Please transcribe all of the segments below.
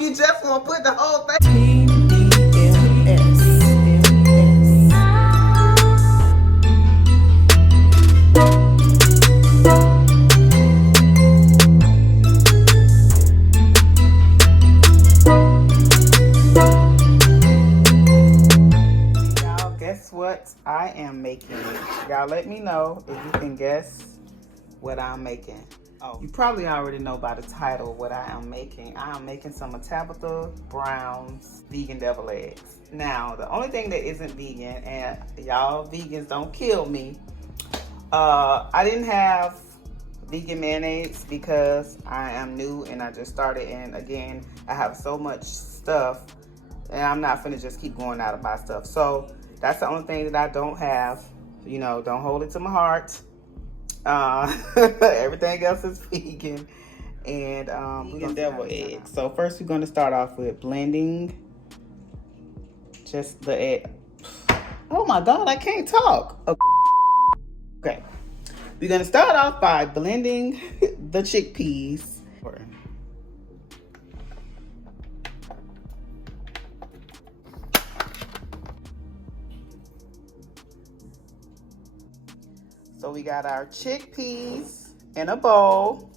You just want to put the whole thing. Y'all, guess what I am making? Y'all let me know if you can guess what I'm making. Oh, you probably already know by the title what I am making. I am making some of Tabitha Brown's vegan devil eggs. Now, the only thing that isn't vegan, and y'all vegans don't kill me, I didn't have vegan mayonnaise because I am new and I just started, and again, I have so much stuff and I'm not finna just keep going out of my stuff. So that's the only thing that I don't have. You know, don't hold it to my heart. Everything else is vegan. And vegan devil eggs. So first we're gonna start off with blending just the egg. Oh my God, I can't talk. Okay. We're gonna start off by blending the chickpeas. So we got our chickpeas in a bowl.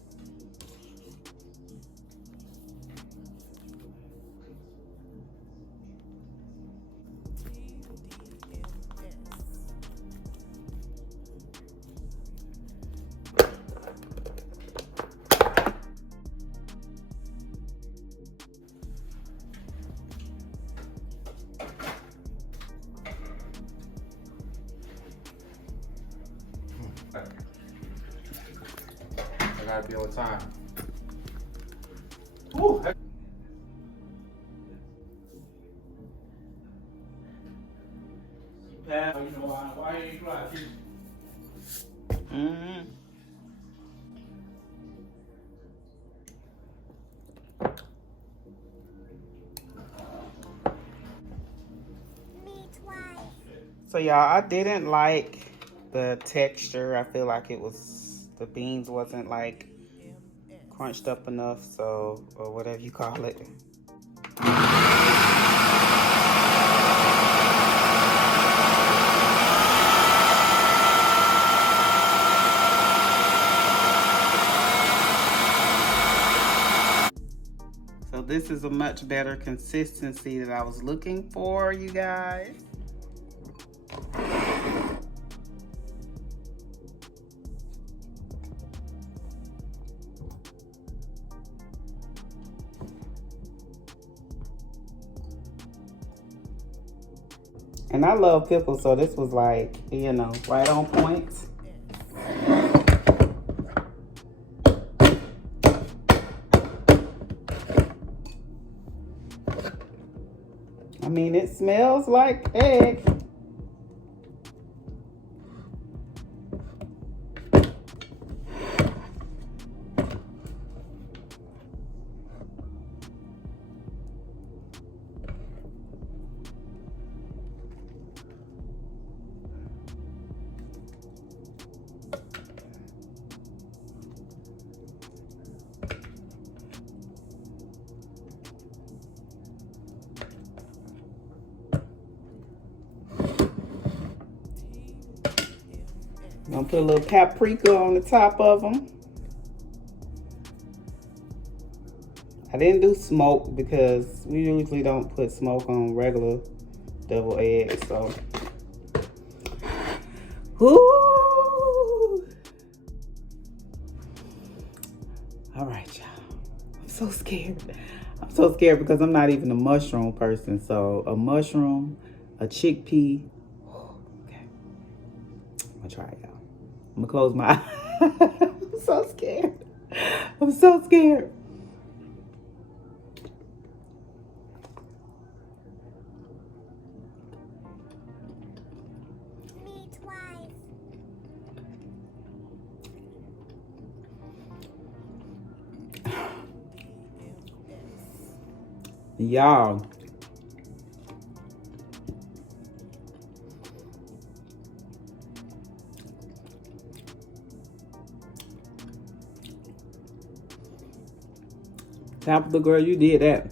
I gotta be on time. Ooh. Why ain't you try to So y'all, I didn't like the texture. I feel like the beans wasn't like crunched up enough, so, or whatever you call it. So this is a much better consistency that I was looking for, you guys. And I love pickles, so this was like, you know, right on point. I mean, it smells like egg. I'm gonna put a little paprika on the top of them. I didn't do smoke because we usually don't put smoke on regular devil eggs, so. Ooh. All right, y'all. I'm so scared. I'm so scared because I'm not even a mushroom person. So a mushroom, a chickpea. Okay. I'm gonna try it, y'all. I'm gonna close my eyes. I'm so scared. I'm so scared. Me twice. Y'all. Tabitha, girl, you did that.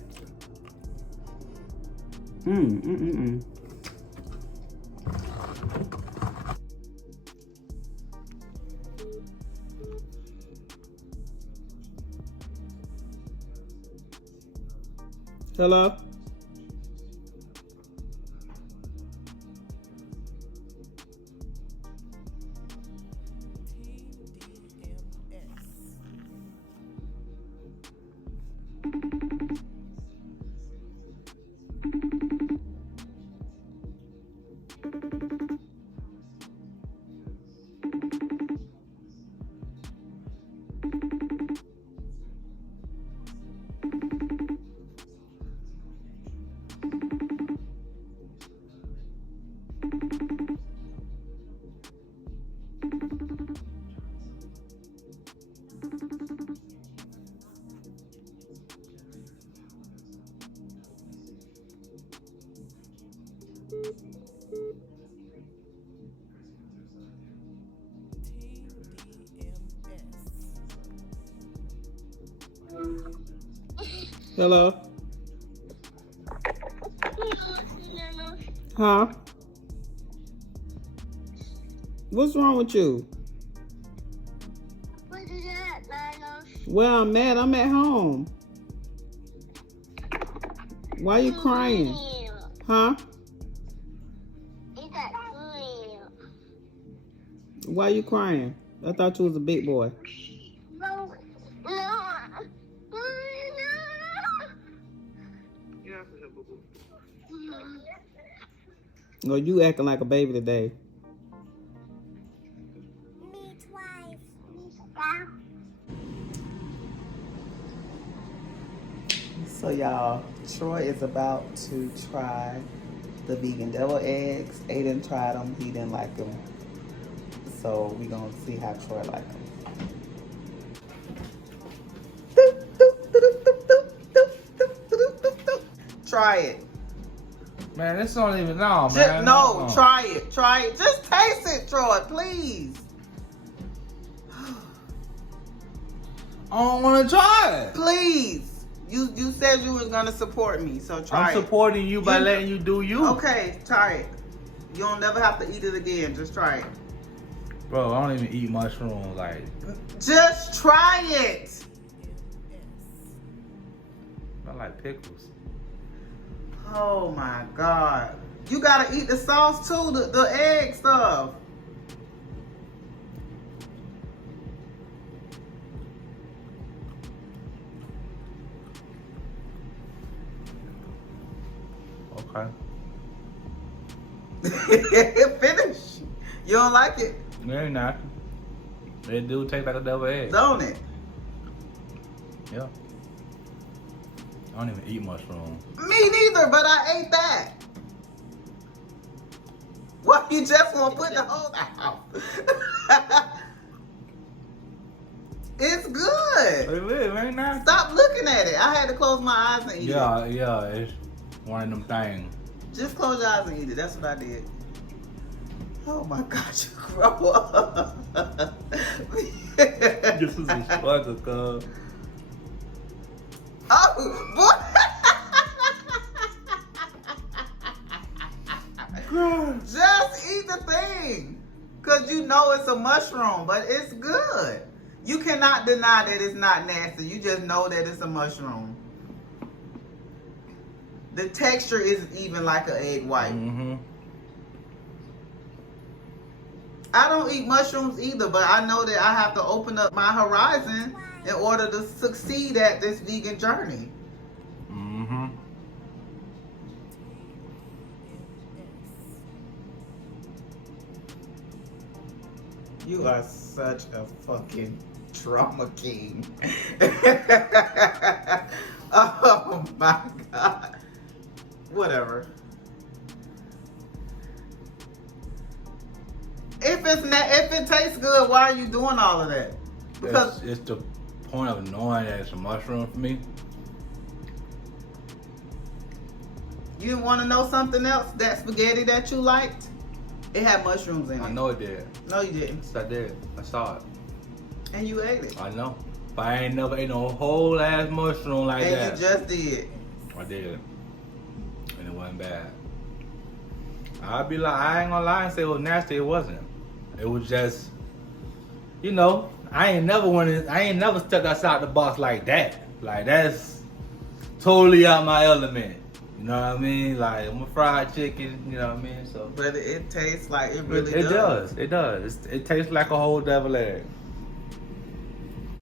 Hello? Hello? Huh? What's wrong with you? What is that, Milo? Well, I'm mad. I'm at home. Why you crying? Huh? Is that real? Why you crying? I thought you was a big boy. No. No. No, you acting like a baby today. Me twice. So y'all, Troy is about to try the vegan deviled eggs. Aiden tried them, he didn't like them. So we gonna see how Troy like them. Try it. Man, this don't even know, man. No, try it. Try it. Just taste it, Troy, please. I don't want to try it. Please. You said you was gonna support me, so try it. I'm supporting you by letting you do you. Okay, try it. You don't never have to eat it again. Just try it. Bro, I don't even eat mushrooms. Like, Just try it. I like pickles. Oh my God. You gotta eat the sauce too, the egg stuff. Okay. Finish. You don't like it, Very nice. It do taste like a double egg. don't it? Yeah. I don't even eat mushrooms. Me neither, but I ate that. What, you just want to put the whole out? It's good. It is very nice. Stop looking at it. I had to close my eyes and eat it. Yeah, it's one of them things. Just close your eyes and eat it. That's what I did. Oh my God, you grow up. This is a struggle, cuz. Oh, boy. Just eat the thing. Because you know it's a mushroom, but it's good. You cannot deny that it's not nasty. You just know that it's a mushroom. The texture isn't even like an egg white. Mm-hmm. I don't eat mushrooms either, but I know that I have to open up my horizon in order to succeed at this vegan journey. Mm-hmm. You are such a fucking drama king. Oh my God. Whatever. If it tastes good, why are you doing all of that? Because It's the point of knowing that it's a mushroom for me. you didn't want to know something else? That spaghetti that you liked, it had mushrooms in it. I know it did. No, you didn't. Yes, I did. I saw it. And you ate it. I know. But I ain't never ate no whole ass mushroom like And that. you just did. I did. And it wasn't wasn't bad. I'd be like, I ain't gonna lie and say it was nasty. It wasn't. It was just, you know, I ain't never stepped outside the box like that. Like, that's totally out my element. You know what I mean? Like, I'm a fried chicken, you know what I mean? So, But it tastes like it really it does. It does. It tastes like a whole devil egg.